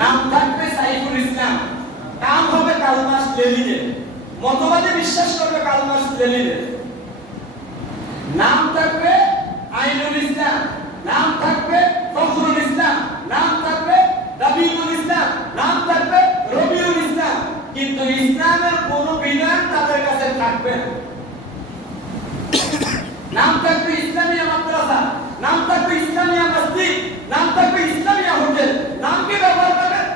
নাম থাকবে সাইফুল ইসলাম। কাম হবে কালমাস লেলিনের মতবাদে বিশ্বাস করবে কালমাস লেলিনের নাম থাকবে আইনুল ইসলাম। নাম থাকবে ফখরুল ইসলাম। নাম থাকবে রবিউল ইসলাম। নাম থাকবে রবিউল ইসলাম। কিন্তু ইসলামের কোন বিধান তাদের কাছে থাকবে না। নাম থাকবে ইসলামিয়া মাদ্রাসা। নাম থাকবে ইসলামিয়া মসজিদ। নাম থাকবে ইসলামিয়া হোটেল। নামকে ব্যবহার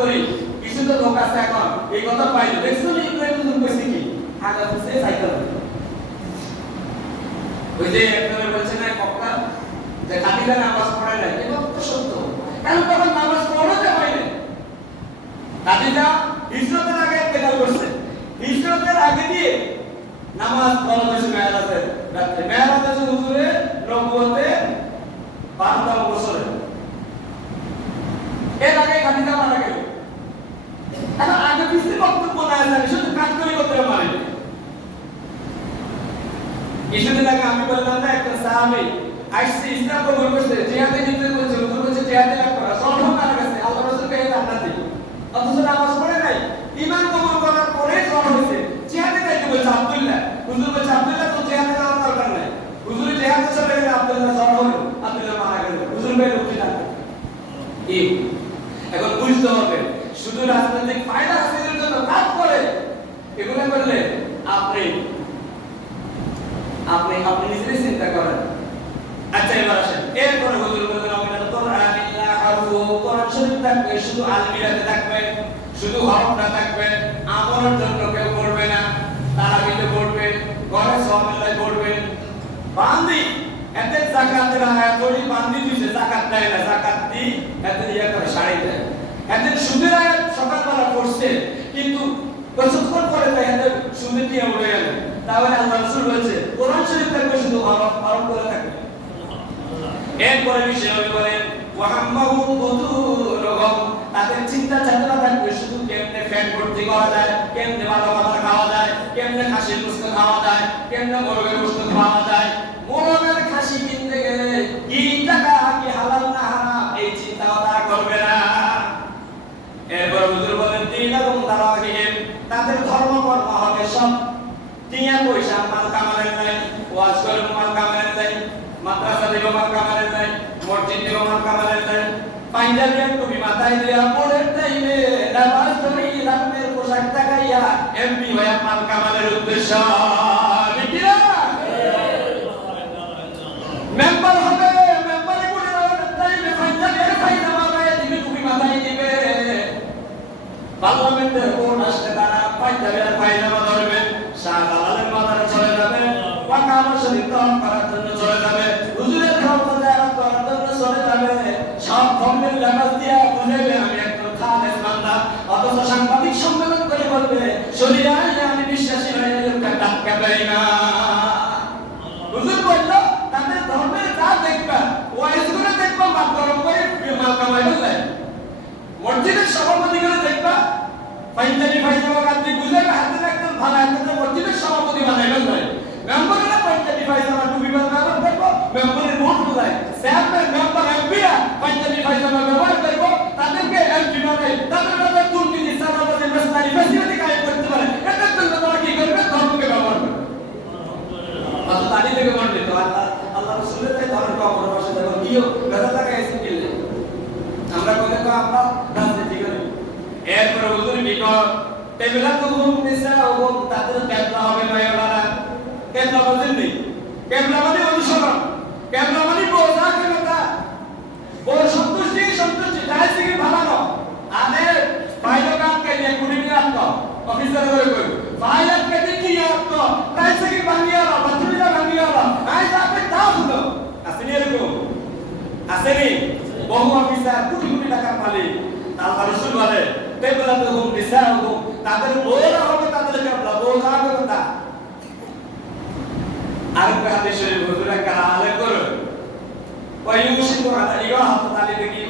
করি। কিছু তো লোক আছে এখন। এই কথা পাইলো। দেখছ নি? ইব্রাহিম হুজুর কইছে কি? আগা হচ্ছে সাইকেল ওই যে একজনে বলছে না, কক্কা, যে খাদিজা নামাজ পড়ে নাই। এটা তো সত্য। কারণ তখন নামাজ পড়তে হয় না হিজরতের আগে ইন্তেকাল করছে। হিজরতের আগে দিয়ে নামাজ পড়া হয়েছে মেয়ারাজে রাত্রে মেয়ারাজ আছে হুজুরে, নবুয়তে বারোতম বছরে এর আগে খাদিজা মারা গেল এখন আগে পিছিয়ে বক্তব্য না জানি শুধু কাজ করে করতে পারে বললাম না একটা সাহাবী আইসি ইসলাম কবুল করছে জিহাদে যেতে বলছে হুজুর বলছে জিহাদে লাগবে না সব হোক কাছে আল্লাহ রাসূলকে এই জান্নাত দিবে অথচ নামাজ পড়ে নাই ঈমান কবুল করার পরে জ্বর হয়েছে জিহাদে যাইতে বলছে আব্দুল্লাহ হুজুর বলছে আব্দুল্লাহ তো জিহাদে যাওয়ার দরকার নাই হুজুর জিহাদে চলে গেলে আব্দুল্লাহ জ্বর হলো আব্দুল্লাহ মারা গেল হুজুর ভাই উঠে যাবে এই এখন বুঝতে হবে। শুধু রাজনৈতিক ফায়দা হাসিলের জন্য কাজ করে, এগুলো করলে আপনি আপনি আপনি নিজেই চিন্তা করেন। আচ্ছা এবার আসেন। এরপরে হুজুর বললেন আমিনাল কোরআন শরীফ থাকবে, শুধু আলমিরাতে থাকবে, শুধু হরফটা থাকবে। জন্য কেউ পড়বে না পড়বে, ঘরে পড়বে। বান্দি, এতে আয়াত ওই বান্দি জাকাত দেয় না জাকাত দি এতে ইয়া করে শাড়ি দেয়। এতে সুদের আয়াত পড়ছে, কিন্তু কিছুক্ষণ পরে তাই তাহলে আল্লাহ রাসূল বলেছে কোরআন শরীফ থাকবে শুধু হরফ হরফ করে থাকবে এরপরে বিষয় বলেন, ওয়াহাম্মাহু বুতুরুহুম তাদের চিন্তা চেতনা থাকবে, শুধু কেমনে ফ্যাট ভর্তি করা যায়, কেমনে ভালো খাবার খাওয়া যায়, কেমনে খাসির গোশত খাওয়া যায়, কেমনে মোরগের গোশত খাওয়া যায়। মোরগের খাসি কিনতে গেলে কি টাকা কি হালাল না হারাম, এই চিন্তা তারা করবে না। এরপর হুজুর বলেন তিন এবং তারাহিম তাদের ধর্ম কর্ম হবে সব। টিয়া পয়সা, মাল কামালের নাই, ওয়াজ করে মাল কামালের নাই মাদ্রাসা মাল কামালের নাই মসজিদ মাল কামালের নাই পাঞ্জাবি আর টুপি মাথায় দেয়া, পরের টাইমে নামাজ পড়ি রাতের পোশাক তাকাইয়া এমপি হয়ে মাল কামালের উদ্দেশ্য মেম্বার হবে মেম্বারে পায়জামা গায়ে দিবে টুপি মাথায় দিবে। পার্লামেন্টে ভোট আসলে তারা আর পায়জামা ধরবে, শাহজালালের মাথায় চলে যাবে। শরীর তরফ করার জন্য চলে যাবে। হুজুরের করার জন্য চলে যাবে। ধর্মের লেবাস দিয়া আমি একজন খালেস বান্দা। অথচ সাংবাদিক সম্মেলন করে আমি বিশ্বাসী হয়ে লোকটা না। হুজুর বলল, তাদের ধর্মের যা দেখবা, ওয়াইজ করে দেখবা, মাল গরম করে মাল কামাই ফেললে মসজিদের সভাপতি করে দেখবা, পাঞ্জাবি, পায়জামা কান্তি বুঝাইবে হাতে একদম ভালো টেবিলা তো হুম নিসা হুম তাদের কেবলা হবে মায়ালারা কেবলা বলেন নেই। কেবলা মানে অনুসরণ কেবলা মানে বোঝা কেবলা ও সন্তুষ্টি সন্তুষ্টি তাই থেকে ভালো আরে বাইরে কাম কে নিয়ে কুড়ি নিয়ে আসতো অফিসার করে কই বাইরে কে দেখি আসতো তাই থেকে ভাঙিয়ে আলো বাথরুমটা ভাঙিয়ে আলো আই তাকে তাও হলো আসেনি এরকম? আসেনি বহু অফিসার কোটি কোটি টাকার মালিক আল্লাহ রসুল বলে তেবলা তো হুম নিসা হুম তাদের বউরা হবে তাদের কাবলা বউরা হবে তা। আর কাদেশের হুজুরা কালে করে। ওয়ায়ুশিকু আলা ইয়াহ তালিবে কি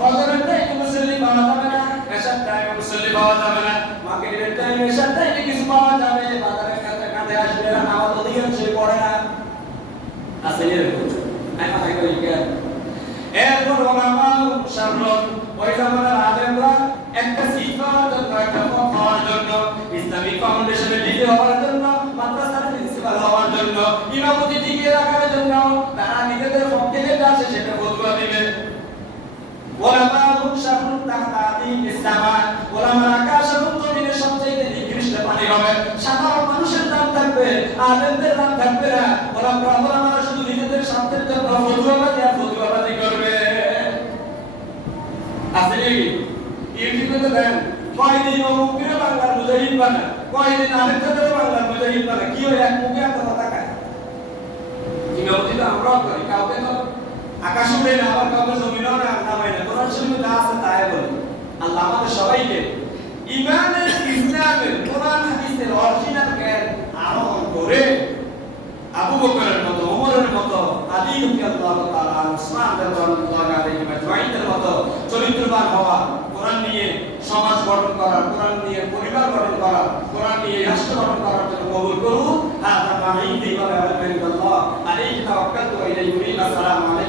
ফজরের টাইমে মুসল্লি পাওয়া যাবে না এশার টাইমে মুসল্লি পাওয়া যাবে না মাগরিবের টাইমে এশার টাইমে কিছু পাওয়া যাবে কাছে কাছে আসবে না নামাজ অধিকাংশই পড়ে না। আছে এরকম আমি হাই করি কেন এরপর ওলামা শাররুন ওই জামানার আলেমরা একটা সিফা জন্য একটা পথ জন্য ইসলামিক ফাউন্ডেশনে লিডার হওয়ার জন্য ইমামতি টিকিয়ে রাখার জন্য তারা নিজেদের পক্ষে যেটা আছে সেটা ফতোয়া দিবে। ওলামা শাররুন তাহতা আদিম ইসলামা ওলামা আকাশ এবং জমিনের সবচেয়ে নিকৃষ্ট পানি হবে। সাধারণ মানুষের দাম থাকবে, আলেমদের দাম থাকবে না। ওলামা ওলামারা শুধু নিজেদের স্বার্থের জন্য ফতোয়াবাজি আর ফতোয়াবাজি করবে। আছে ইউটিউবে তো দেন, কয়দিন অমুকের বাংলার মুজাহিদ বানা কয়দিন আরেকটাদের বাংলার মুজাহিদ বানা কি হয় এক মুখে এত তো তো বকরের মতো, ওমরের হওয়া, কোরআন নিয়ে সমাজ গঠন করা, কোরআন নিয়ে পরিবার গঠন করা, কোরআন নিয়ে রাষ্ট্র গঠন করার জন্য কবুল করুন। হাদা মা ইনদি ওয়া লা ইলাহা ইল্লাল্লাহ আলাইহি إليكم السلام عليكم